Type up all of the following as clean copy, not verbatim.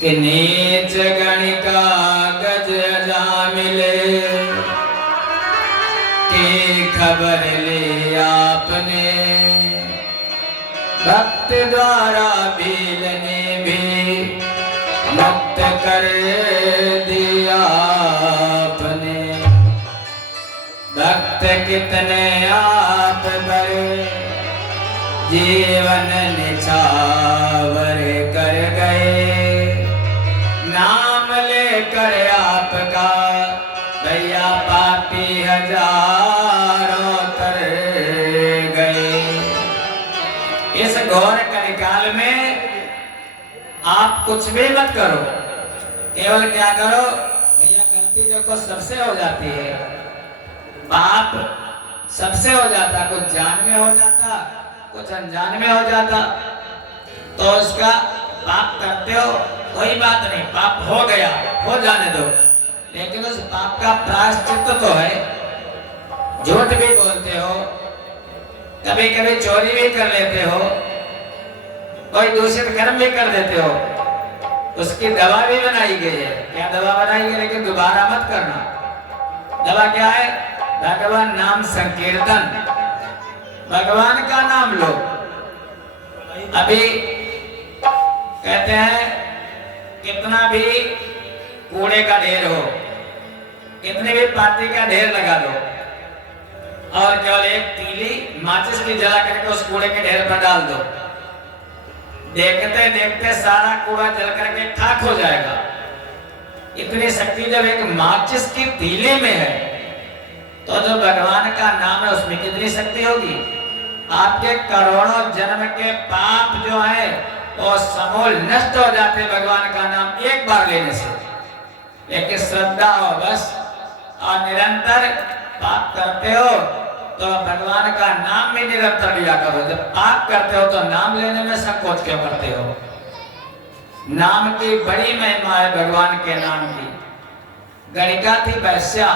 कि नीच गणिका गज जा मिले, की खबर ली आपने भक्त द्वारा भील ने भी मुक्त कर दिया आपने। भक्त कितने आप बड़े जीवन निछावर कर गए, नाम लेकर आपका भैया पापी हजारों तर गए। इस घोर कलिकाल में आप कुछ भी मत करो, केवल क्या करो भैया, गलती देखो सबसे हो जाती है, पाप सबसे हो जाता, कुछ जान में हो जाता, कुछ अनजान में हो जाता। तो उसका पाप करते हो कोई बात नहीं, पाप हो गया हो जाने दो, लेकिन उस पाप का प्रायश्चित तो है। झूठ भी बोलते हो, कभी कभी चोरी भी कर लेते हो, कोई दूषित कर्म भी कर देते हो, उसकी दवा भी बनाई गई है। क्या दवा बनाई गई? लेकिन दोबारा मत करना। दवा क्या है? भगवान नाम संकीर्तन, भगवान का नाम लो। अभी कहते हैं कितना भी कूड़े का ढेर हो, कितने भी पार्टी का ढेर लगा दो, और केवल एक तीली माचिस की जला करके उस कूड़े के ढेर पर डाल दो, देखते देखते सारा कूड़ा जल करके खाक हो जाएगा। इतनी शक्ति जब एक माचिस की तीली में है, तो जो भगवान का नाम है उसमें कितनी शक्ति होगी। आपके करोड़ों जन्म के पाप जो है वो समूल नष्ट हो जाते भगवान का नाम एक बार लेने से। लेकिन श्रद्धा हो बस, और निरंतर पाप करते हो तो भगवान का नाम भी निरंतर लिया करो। जब पाप करते हो तो नाम लेने में संकोच क्यों करते हो? नाम की बड़ी महिमा है भगवान के नाम की। गणिका थी वैश्या,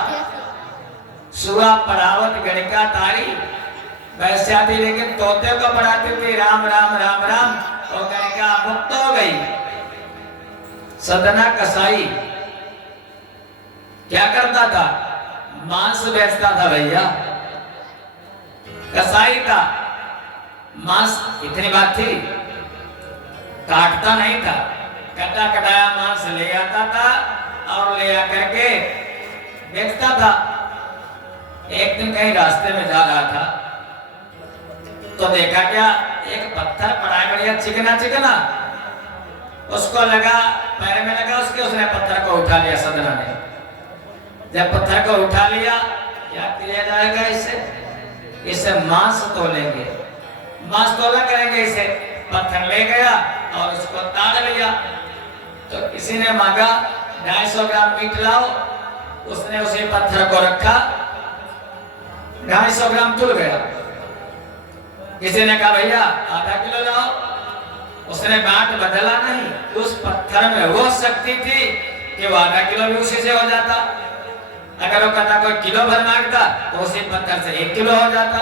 सुआ पढ़ावत गणिका तारी, वैश्या थी लेकिन तोते को पढ़ाती थी राम राम राम राम, और गणिका मुक्त हो गई। सदना कसाई क्या करता था? मांस बेचता था भैया, कसाई था। मांस इतनी बात थी, काटता नहीं था, कटा कटाया मांस ले आता था और ले आकर के बेचता था। एक दिन कहीं रास्ते में जा रहा था तो देखा क्या, एक पत्थर पड़ा है बढ़िया चिकना चिकना, उसको लगा, पैर में लगा उसके, उसने पत्थर को उठा लिया सदना ने। जब पत्थर को उठा लिया, क्या किया जाएगा इससे? इसे मांस तोलेंगे, मांस तोला करेंगे इसे। पत्थर ले गया और उसको ताड़ लिया। तो किसी ने मांगा 250 ग्राम मीट लाओ, उसने उसी पत्थर को रखा, 250 ग्राम तुल गया। किसी ने कहा भैया आधा किलो लाओ, उसने बाट बदला नहीं। उस पत्थर में वो शक्ति थी कि वो आधा किलो भी उसी से हो जाता। अगर वो कहता कोई किलो भर मांगता तो उसी पत्थर से 1 किलो हो जाता।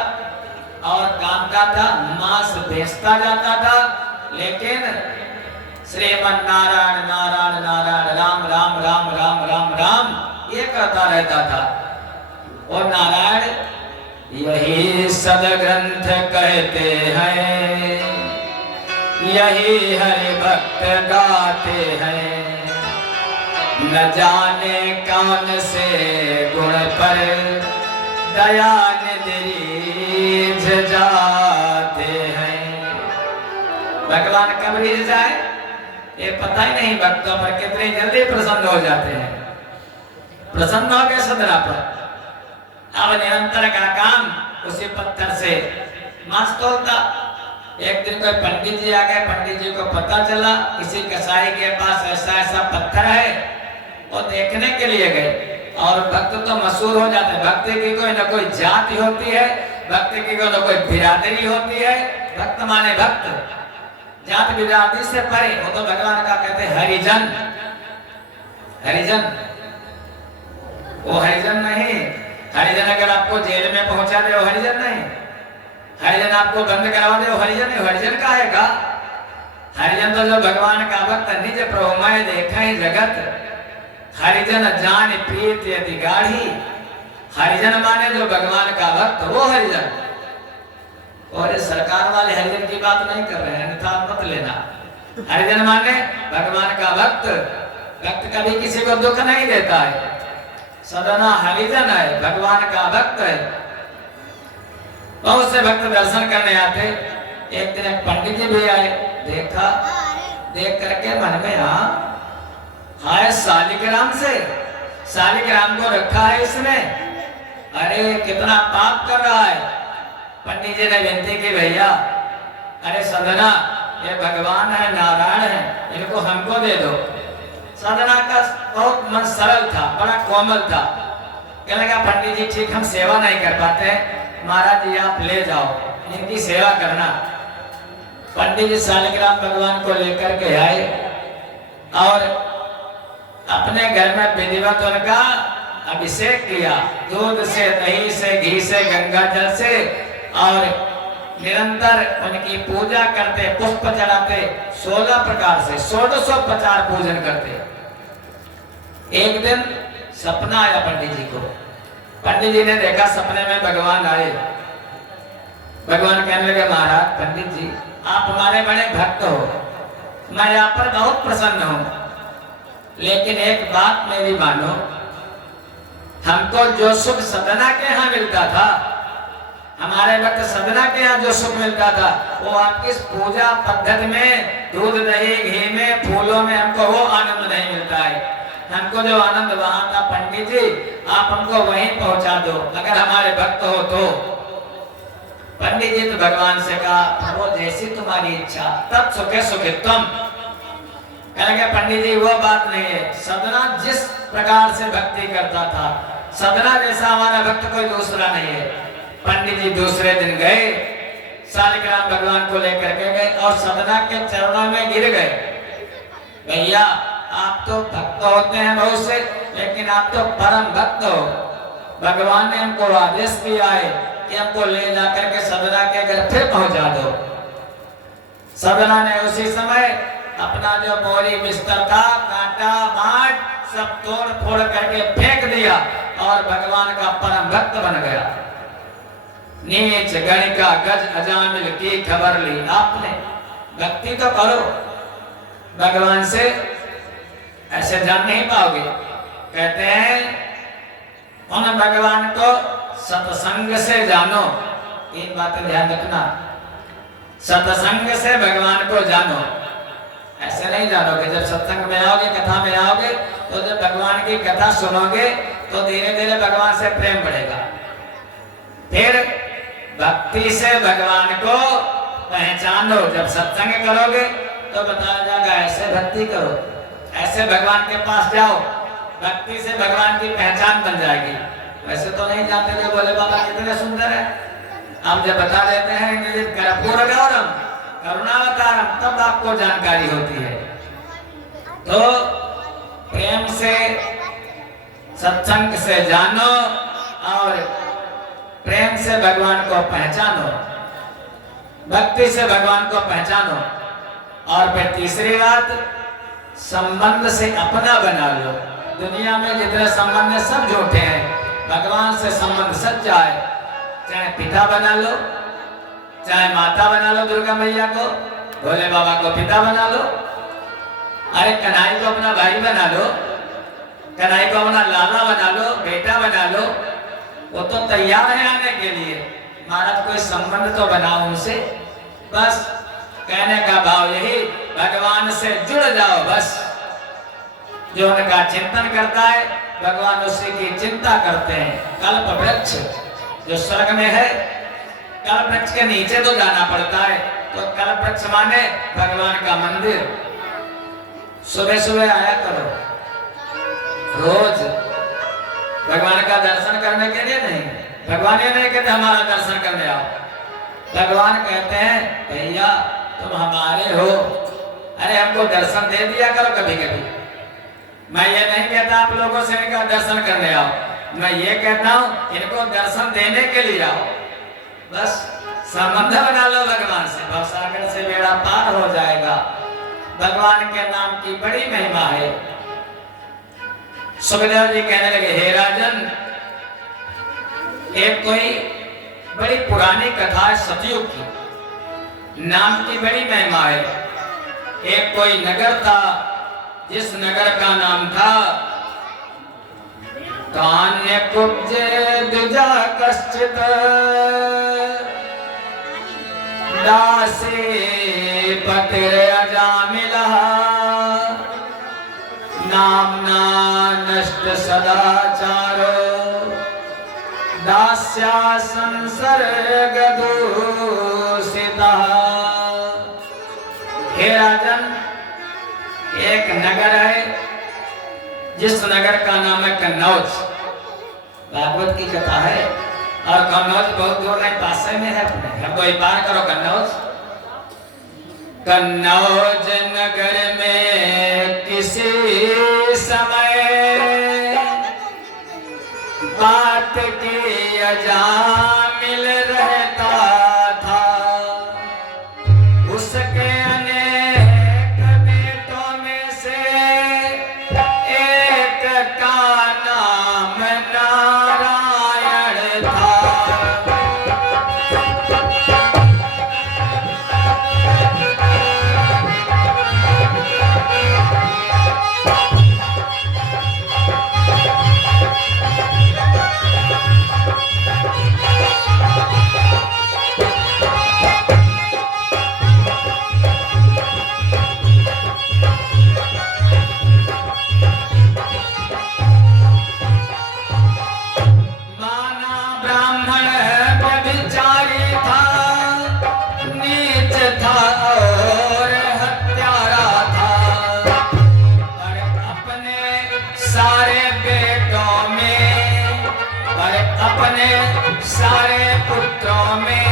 और काम का था, मांस बेचता जाता था, लेकिन श्रीमन नारायण नारायण नारायण राम राम राम राम राम राम ये करता रहता था। और नारायण यही सदग्रंथ कहते हैं, यही हरि भक्त गाते हैं, न जाने कौन से गुण पर दया निधि जाते हैं। भगवान कब रिझ जाए ये पता ही नहीं भक्तों पर, कितने जल्दी प्रसन्न हो जाते हैं। प्रसन्न हो गए सदना पर, अब निरंतर का काम उसी पत्थर से मांस तोलता। एक दिन कोई पंडित जी आ गए, पंडित जी को पता चला किसी कसाई के पास ऐसा ऐसा पत्थर है, वो देखने के लिए गए। और भक्त तो मशहूर हो जाते हैं, भक्त की कोई न कोई जाति होती है, भक्त की कोई न कोई बिरादरी होती है। भक्त माने भक्त, जात बिरादरी से परे, वो तो भगवान का कहते हैं हरिजन। हरिजन वो हरिजन नहीं। हरिजन अगर आपको जेल में पहुंचा दे वो हरिजन नहीं, हरिजन आपको बंद करवा दे वो हरिजन नहीं। हरिजन का है का हरिजन तो जो भगवान का भक्त निज प्रभुमय देखे जगत, हरिजन जान प्रीत यति गाढ़ी। हरिजन माने जो भगवान का भक्त वो हरिजन। और सरकार वाले हरिजन की बात नहीं कर रहे हैं, अन्यथा मत लेना। हरिजन माने भगवान का भक्त। भक्त कभी किसी को दुख नहीं देता है, सदना हरिजन है, भगवान का भक्त है। बहुत से भक्त दर्शन करने आते। एक दिन एक पंडित जी भी आए, देखा, देख करके मन में हाय शालिग्राम से, शालिग्राम को रखा है इसने, अरे कितना पाप कर रहा है। पंडित जी ने विनती की, भैया अरे सदना ये भगवान है, नारायण है, इनको हमको दे दो। सदना का बहुत मन सरल था, बड़ा कोमल था। कहने लगा पंडित जी ठीक हम सेवा नहीं कर पाते, महाराज जी आप ले जाओ, इनकी सेवा करना। पंडित जी शालिग्राम भगवान को लेकर के आए और अपने घर में विधिवत उनका अभिषेक किया, दूध से, दही से, घी से, गंगा जल से, और निरंतर उनकी पूजा करते, पुष्प चढ़ाते, 16 प्रकार से 1650 पूजन करते। एक दिन सपना आया पंडित जी को। पंडित जी ने देखा सपने में भगवान आए। भगवान कहने लगे, महाराज पंडित जी आप हमारे बड़े भक्त हो, मैं यहाँ पर बहुत प्रसन्न हूँ, लेकिन एक बात मेरी मानो, हमको जो सुख सदना के यहाँ मिलता था, हमारे भक्त सदना के यहाँ जो सुख मिलता था, वो आपकी पूजा पद्धति में, दूध दही घी में, फूलों में हमको वो आनंद नहीं मिलता है। हमको जो आनंद वहां था पंडित जी आप हमको वहीं पहुंचा दो, अगर हमारे भक्त हो तो। पंडित जी तो भगवान से कहा, प्रभु जैसी तुम्हारी इच्छा, तब सुखे सुखे तुम। कहेंगे पंडित जी वो बात नहीं है, सदना जिस प्रकार से भक्ति करता था, सदना जैसा हमारा भक्त कोई दूसरा नहीं है। पंडित जी दूसरे दिन गए, शालिग्राम भगवान को लेकर के गए और सदना के चरणों में गिर गए। भैया आप तो भक्त होते हैं बहुत से, लेकिन आप तो परम भक्त हो। भगवान ने हमको आदेश किया है कि हमको ले जाकर के सदना के घर फिर पहुंचा दो। सदना ने उसी समय अपना जो बोरी बिस्तर था, कांटा माट सब तोड़ फोड़ करके फेंक दिया और भगवान का परम भक्त बन गया। नीच गणिका गज अजामिल की खबर ली आपने। भक्ति तो करो, भगवान से ऐसे जान नहीं पाओगे। कहते हैं उन भगवान को सत्संग से जानो। एक बात ध्यान रखना, सत्संग से भगवान को जानो। ऐसे नहीं जानोगे, जब सत्संग में आओगे, कथा में आओगे, तो जब भगवान की कथा सुनोगे तो धीरे धीरे भगवान से प्रेम बढ़ेगा। फिर भक्ति से भगवान को पहचानो। जब सत्संग करोगे तो बताया जाएगा ऐसे भक्ति करो, ऐसे भगवान के पास जाओ, भक्ति से भगवान की पहचान बन जाएगी। वैसे तो नहीं जानते थे, बोले बाबा कितने सुंदर है, हम जब बता देते हैं कर्पूर गौरम करुणावतारम, तब आपको जानकारी होती है। तो प्रेम से सत्संग से जानो और प्रेम से भगवान को पहचानो, भक्ति से भगवान को पहचानो। और फिर तीसरी बात, संबंध से अपना बना लो। दुनिया में जितने संबंध है सब झूठे हैं, भगवान से संबंध सच्चा है। चाहे पिता बना लो, चाहे माता बना लो, दुर्गा मैया को, भोले बाबा को पिता बना लो, अरे कन्हई को अपना भाई बना लो, कन्हई को अपना लाला बना लो, बेटा बना लो, वो तो तैयार है आने के लिए। महाराज कोई संबंध तो बनाओ उनसे। बस कहने का भाव यही, भगवान से जुड़ जाओ। बस जो उनका चिंतन करता है भगवान उसी की चिंता करते हैं। कल्प वृक्ष जो स्वर्ग में है, कल्प वृक्ष के नीचे तो जाना पड़ता है, तो कल्प वृक्ष माने भगवान का मंदिर। सुबह सुबह आया करो, रोज भगवान का दर्शन करने के लिए नहीं। भगवान ये नहीं कहते हमारा दर्शन करने आओ, भगवान कहते हैं भैया तुम हमारे हो, अरे हमको दर्शन दे दिया करो कभी कभी। मैं ये नहीं कहता आप लोगों से इनका दर्शन करने आओ, मैं ये कहता हूँ इनको दर्शन देने के लिए आओ। बस संबंध बना लो भगवान से, भवसागर से बेड़ा पार हो जाएगा। भगवान के नाम की बड़ी महिमा है। सुखदेव जी कहने लगे, हे राजन, एक कोई बड़ी पुरानी कथा है सतयुग की, नाम की बड़ी महिमा है। एक कोई नगर था, जिस नगर का नाम था कान्य कुब्ज द्विजा कश्चित दासी पतिर अजामिलः नामना नष्ट सदाचारो दास्या संसर्ग दूषितः। हे राजन, एक नगर है जिस नगर का नाम है कन्नौज। भागवत की कथा है और कन्नौज बहुत दूर नहीं, पास में है अपने। हम कोई पार करो कन्नौज। कन्नौज नगर में किसी समय बात की अजामिल रहता था। उसके अनेक बेटों में से एक का नाम नारायण था। सारे पुत्रों में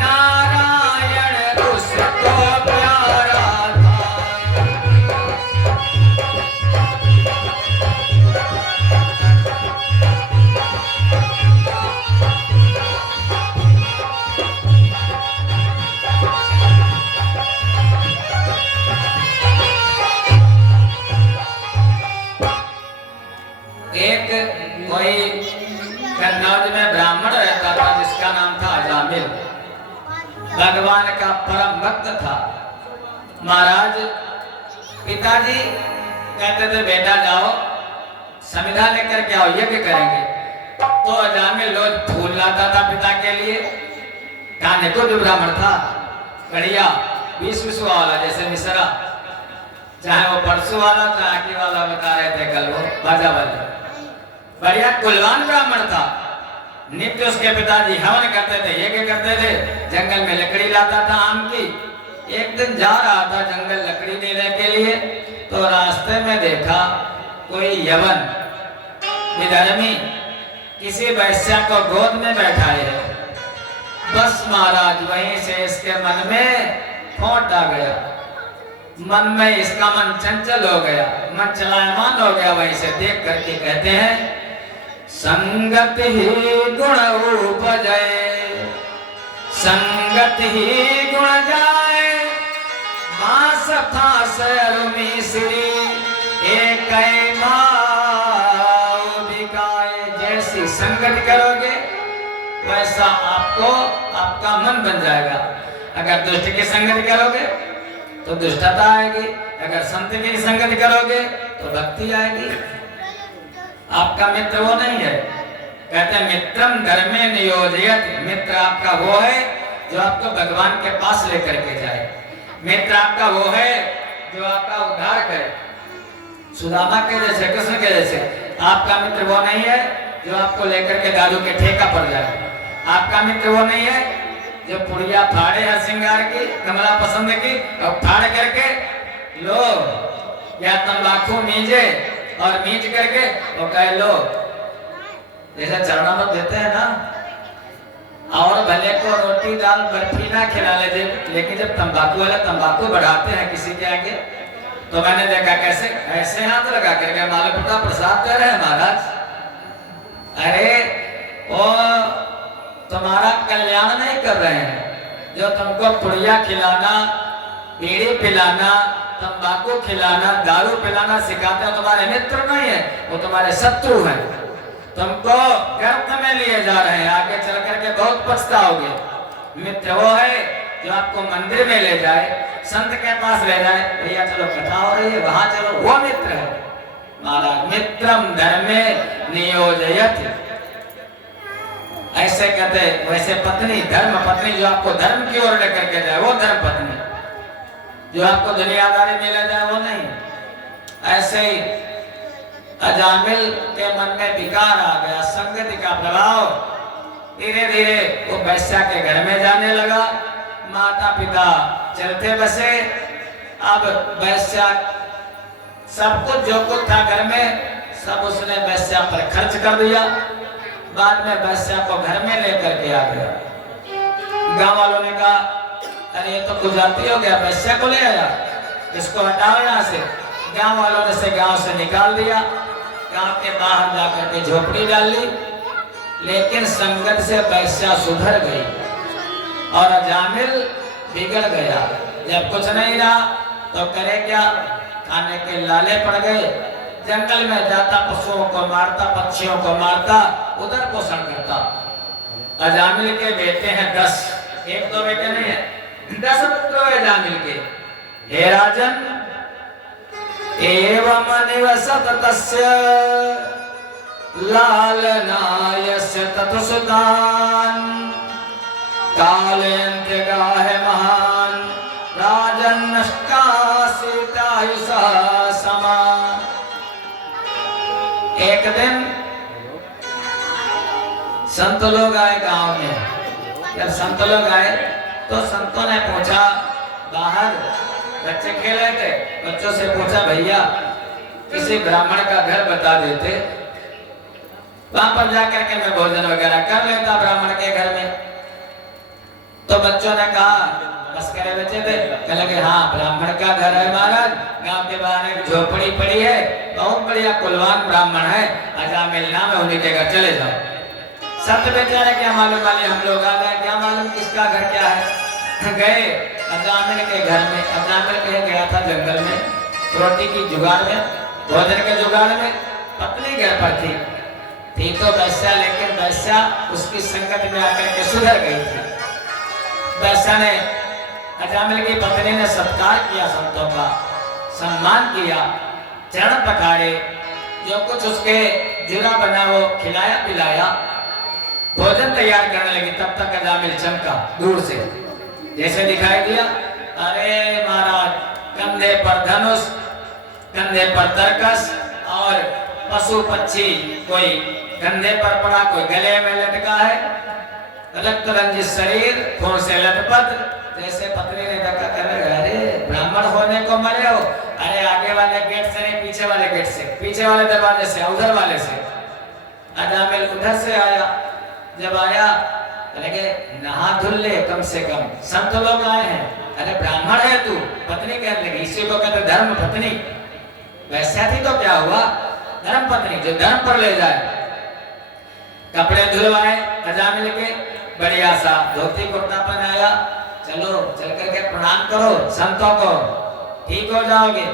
नारायण उसको प्यारा था। एक कोई कन्नौज में ब्राह्मण रहता था जिसका नाम था अजामिल। भगवान का परम भक्त था। महाराज पिताजी कहते थे, बेटा जाओ समिधा लेकर के आओ, यज्ञ करेंगे। तो अजामिल रोज फूल लाता था पिता के लिए। कान्य को जो ब्राह्मण था, कड़िया 20 वाला, जैसे मिश्रा, चाहे वो परसों वाला चाहे आगे वाला, बता रहे थे कल वो बाजा वाले, बढ़िया कुलवान ब्राह्मण था। नित्य उसके पिताजी हवन करते थे, यज्ञ करते थे, जंगल में लकड़ी लाता था आम की। एक दिन जा रहा था जंगल लकड़ी लेने के लिए, तो रास्ते में देखा कोई यवन विधर्मी किसी वैश्या को गोद में बैठाए है। बस महाराज वहीं से इसके मन में खोट आ गया, मन में इसका मन चंचल हो गया, मन चलायमान हो गया। वहीं से देख करके कहते हैं, संगत ही गुण उपजय, संगत ही गुण जाए, मास फास अरुमी श्री एक बिकाए। जैसी संगत करोगे वैसा आपको आपका मन बन जाएगा। अगर दुष्ट की संगत करोगे तो दुष्टता आएगी, अगर संत की संगत करोगे तो भक्ति आएगी। आपका मित्र वो नहीं है। कहते हैं मित्रम धर्मे नियोजयत। मित्र आपका वो है जो आपको भगवान के पास लेकर के जाए। मित्र आपका वो है जो आपका उद्धार करे। सुदामा के जैसे, कृष्ण के जैसे। आपका मित्र वो नहीं है जो आपको लेकर के दारू के ठेका पर जाए। आपका मित्र वो नहीं है जो पुड़िया फाड़े है श्रृंगार की, कमला पसंद की, और फाड़ करके लो, या तंबाकू मीजे और मीच करके वो कह लो, जैसे चरणामृत देते हैं ना, और भले को रोटी दाल बर्फी ना खिला ले, लेकिन जब तंबाकू वाले तंबाकू बढ़ाते हैं किसी के आगे, तो मैंने देखा कैसे ऐसे हाथ लगा करके मालूम पड़ता प्रसाद दे रहे हैं महाराज। अरे वो तुम्हारा कल्याण नहीं कर रहे हैं, जो तुमको पुड़िया खिलाना, बीड़ी पिलाना, तंबाकू खिलाना, दारू पिलाना सिखाते हो, तुम्हारे मित्र नहीं है, वो तुम्हारे शत्रु हैं। तुमको गर्त में लिए जा रहे हैं, आगे चल करके बहुत पछताओगे। मित्र वो है जो आपको मंदिर में ले जाए, संत के पास ले जाए, भैया चलो कथा हो रही है वहां चलो, वो मित्र है। महाराज मित्रम धर्मे नियोजयति, ऐसे कहते। वैसे पत्नी, धर्म पत्नी जो आपको धर्म की ओर लेकर के जाए वो धर्म पत्नी, जो आपको दुनियादारी में ले जाए वो नहीं। ऐसे ही अजामिल के मन में विकार आ गया, संगति का प्रभाव, धीरे धीरे वो वैश्या के घर में जाने लगा। माता पिता चलते बसे। अब वैश्या सब कुछ जो कुछ था घर में सब उसने वैश्या पर खर्च कर दिया। बाद में वैश्या को घर में लेकर के आ गया। गांव वालों ने कहा अरे ये तो गुजराती हो गया, वैश्या को ले आया, इसको हटाओ यहाँ से। गांव वालों ने से गांव से निकाल दिया, गांव के बाहर जाकर के झोपड़ी डाल ली। लेकिन संगत से वैश्या सुधर गई और अजामिल बिगड़ गया। जब कुछ नहीं रहा तो करे क्या, खाने के लाले पड़ गए। जंगल में जाता, पशुओं को मारता, पक्षियों को मारता, उधर पोषण करता। अजामिल के बेटे हैं 10, एक दो बेटे नहीं है, 10 पुत्र है अजामिल के। हे राजन, एवं निवसत तस्य लालनायस्य ततसुतान् कालेन्द्र गाहे महान राजन नष्टासितायुषा समा। एक दिन संत लोग आए गांव में। जब संत लोग आए तो संतों ने पूछा, बाहर बच्चे खेल रहे थे, बच्चों से पूछा भैया किसी ब्राह्मण का घर बता देते, वहां पर जाकर के मैं भोजन वगैरह कर लेता ब्राह्मण के घर में। तो बच्चों ने कहा, बस करे बच्चे थे, कहने लगे हाँ ब्राह्मण का घर है महाराज, गांव के बाहर एक झोपड़ी पड़ी है, बहुत बढ़िया कुलवान ब्राह्मण है, अजामिल नाम है, उन्हीं के घर चले जाओ। सब बेचारे क्या मालूम वाले हम लोग आ गए, क्या मालूम किसका घर क्या है। गए अजामिल के घर में। अजामिल कहीं गया था जंगल में, रोटी की जुगाड़ में, भोजन के जुगाड़ में। पत्नी घर पर थी तो वैश्या, लेकिन वैश्या उसकी संगत में आकर के सुधर गई थी। वैश्या ने, अजामिल की पत्नी ने सत्कार किया, संतों का सम्मान किया, चरण पखारे, जो कुछ उसके जुरा बना वो खिलाया पिलाया, भोजन तैयार करने लगी। तब तक अजामिल चमका दूर से, जैसे दिखाई दिया, अरे महाराज कंधे पर धनुष, कंधे पर तरकस और पशु पक्षी, कोई कंधे पर पड़ा, कोई गले में लटका है, रक्त रंजित शरीर, खून से लथपथ। जैसे पत्नी ने धक्का करने लगा, अरे ब्राह्मण होने को मरे हो, अरे आगे वाले गेट से नहीं, पीछे वाले गेट से, पीछे वाले दरवाजे से, उधर वाले से। अजामिल उधर से आया। जब आया लगे नहा धुल ले कम से कम, संत लोग आए हैं, अरे ब्राह्मण है तू। पत्नी कहने लगी, इसी को कहते धर्म पत्नी। वैसा थी तो क्या हुआ, धर्म पत्नी, जो धर्म पर ले जाए। कपड़े धुलवाए अजामिल के, बढ़िया सा धोती कुर्ता पहनाया, चलो चल करके प्रणाम करो संतों को, ठीक हो जाओगे।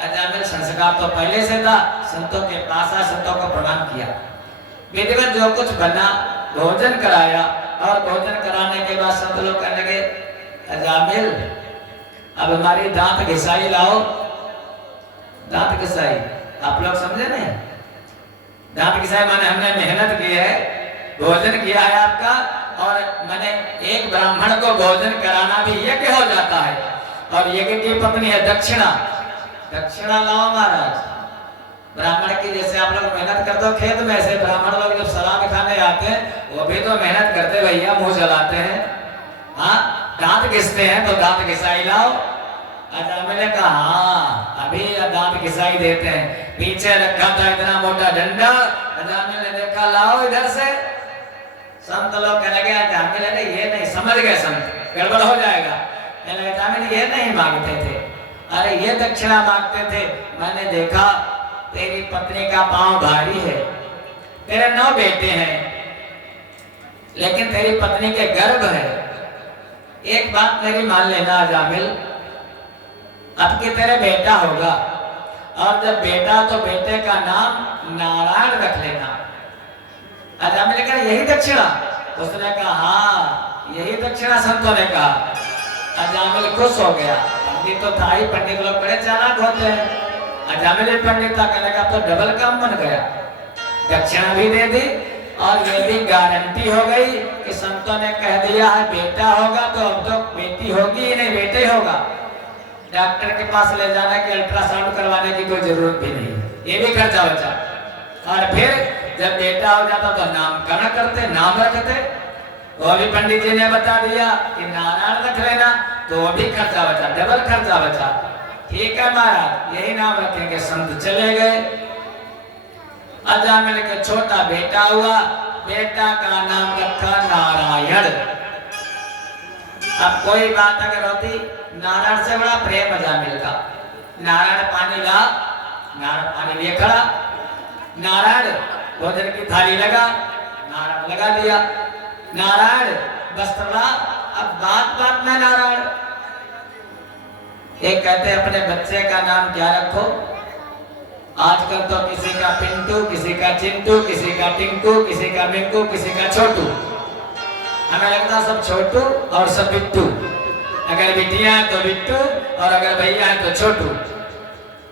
अजामिल संस्कार तो पहले से था, संतों के पास आ, संतों को प्रणाम किया, विधिवत जो कुछ बना भोजन कराया। और भोजन कराने के बाद संत लोग कहने लगे, अजामिल अब हमारी दांत घिसाई लाओ। दांत घिसाई आप लोग समझे नहीं, दांत घिसाई माने हमने मेहनत की है, भोजन किया है आपका, और मैंने एक ब्राह्मण को भोजन कराना भी यज्ञ हो जाता है। और यज्ञ की पत्नी है दक्षिणा, दक्षिणा लाओ महाराज। ब्राह्मण की जैसे आप लोग मेहनत करते हो खेत में, ऐसे ब्राह्मण लोग जब सलाद खाने आते हैं वो भी तो मेहनत करते भैया, मुंह जलाते हैं, हाँ दांत घिसते हैं, तो दांत घिसाई लाओ। अजामिल ने कहा हाँ अभी दांत घिसाई देते हैं। पीछे रखा था इतना मोटा डंडा, अजामिल ने देखा लाओ इधर से। संत लोग कहने लगे, अजामिल ने ये नहीं, समझ गए संत गड़बड़ हो जाएगा, कहने लगे अजामिल ये नहीं मांगते थे, अरे ये दक्षिणा मांगते थे। मैंने देखा तेरी पत्नी का पांव भारी है, तेरे 9 बेटे हैं, लेकिन तेरी पत्नी के गर्भ है। एक बात मेरी मान लेना अजामिल, अब कि तेरे बेटा होगा, और जब बेटा तो बेटे का नाम नारायण रख लेना। अजामिल ने कहा यही दक्षिणा? उसने कहा हाँ यही दक्षिणा संतों ने कहा। अजामिल खुश हो गया। पंडित तो था ही, पंडित लोग बड़े चालाक होते हैं। अजामिल पंडित था, कहने का तो डबल काम बन गया, दक्षिणा भी दे दी और ये भी गारंटी हो गई कि संतों ने कह दिया है बेटा होगा तो अब तो बेटी होगी ही नहीं, बेटे ही होगा। डॉक्टर के पास ले जाना कि अल्ट्रासाउंड करवाने की कोई जरूरत भी नहीं, ये भी खर्चा बचा। और फिर जब बेटा हो जाता तो नामकरण करते, नाम रखते, वो भी पंडित जी ने बता दिया कि नारायण रख लेना, तो वो भी खर्चा बचा, डबल खर्चा बचा। ठीक है महाराज यही नाम रखेंगे। संत चले गए। अजामिल के छोटा बेटा हुआ, बेटा का नाम रखा नारायण। अब कोई बात अगर होती, नारायण से बड़ा प्रेम अजामिल का। नारायण पानी ला, नारायण पानी लिए खड़ा, नारायण भोजन की थाली लगा, नारायण लगा दिया, नारायण वस्त्र ला। अब बात बात में नारायण। एक कहते अपने बच्चे का नाम क्या रखो, आजकल तो किसी का पिंटू, किसी का चिंटू, किसी का टिंकू, किसी का मिंकू, किसी का छोटू। हमें लगता सब छोटू और सब बिट्टू। अगर बिटिया है तो बिट्टू और अगर भैया है तो छोटू।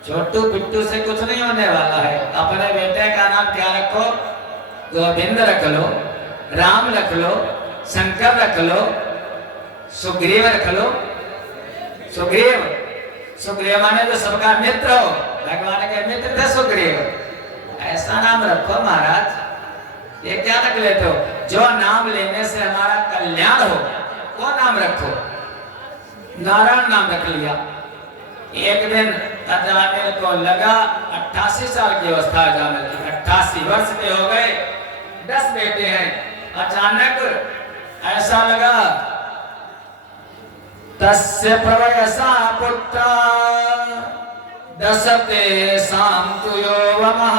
छोटू बिट्टू से कुछ नहीं होने वाला है। अपने बेटे का नाम क्या रखो, गोविंद रख लो, राम रख लो, शंकर रख लो, सुग्रीव रख लो। सुग्रीव, सुग्रीव माने जो सबका मित्र हो, भगवान के मित्र थे सुग्रीव। ऐसा नाम रखो महाराज, ये क्या रख लेते हो? जो नाम लेने से हमारा कल्याण हो वो नाम रखो। नारायण नाम रख लिया। एक दिन अजामिल को लगा, 88 साल की अवस्था अजामिल की, 88 वर्ष के हो गए, 10 बेटे हैं। अचानक ऐसा लगा, तस्य प्रवयसा पुत्र दशते सामतुयो वमः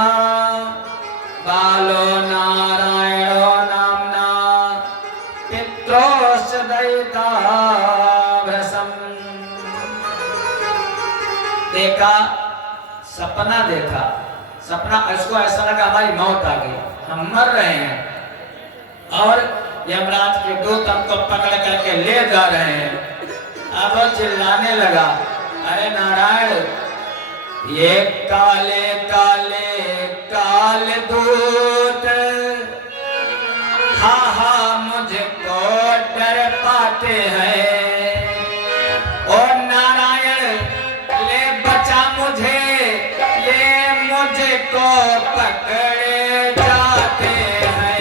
बालो नारायणो नामना पित्रोश्च दयिता भ्रसम। देखा, सपना देखा, सपना इसको ऐसा लगा हमारी मौत आ गई, हम मर रहे हैं और यमराज के दूत हमको पकड़ करके ले जा रहे हैं। अब वो चिल्लाने लगा, अरे नारायण ये काले काले काल दूत, हा हा मुझको डर पाते हैं। ओ नारायण ले बचा मुझे, ये मुझको पकड़े जाते हैं।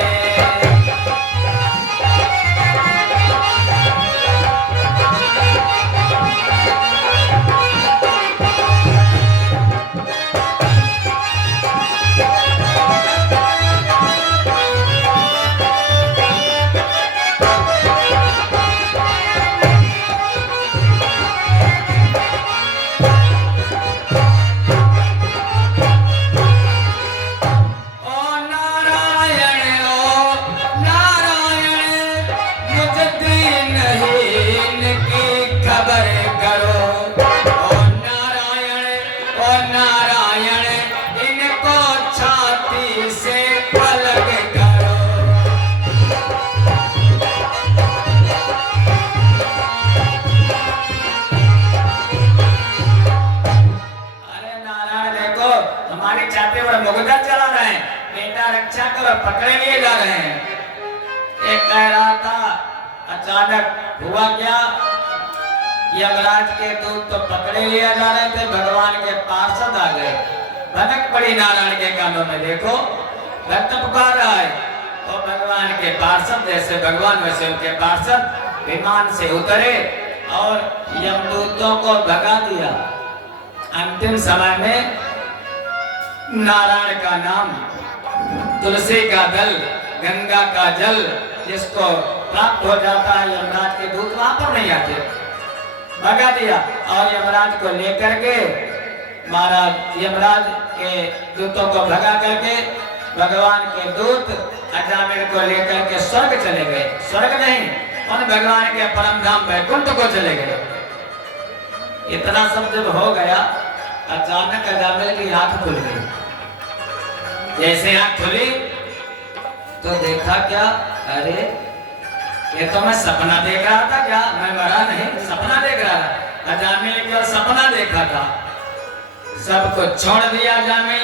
मुगदा चला रहे हैं, बेटा रक्षा कर पकड़े लिए जा रहे हैं। एक कह रहा था, अचानक हुआ क्या, यमराज के दूत तो पकड़े लिए जा रहे थे, भगवान के पार्षद आ गए। भनक पड़ी नारायण के कानों में, देखो भक्त पुकार रहा है। तो भगवान के पार्षद, जैसे भगवान वैसे उनके पार्षद विमान से उतरे और यमदूतों को भगा दिया। अंतिम समय में नारायण का नाम, तुलसी का दल, गंगा का जल जिसको प्राप्त हो जाता है, यमराज के दूत वहां पर नहीं आते, भगा दिया। और यमराज को लेकर के महाराज, यमराज के दूतों को भगा करके भगवान के दूत अजामिल को लेकर के स्वर्ग चले गए। स्वर्ग नहीं, उन भगवान के परम धाम वैकुंठ को चले गए। इतना सब जब हो गया, अचानक अजामिल की आंख खुल गई। जैसे आंख खुली तो देखा क्या, अरे ये तो मैं सपना देख रहा था, क्या मैं मरा नहीं, सपना देख रहा था। अजामिल ने केवल सपना देखा था, सब कुछ छोड़ दिया अजामिल।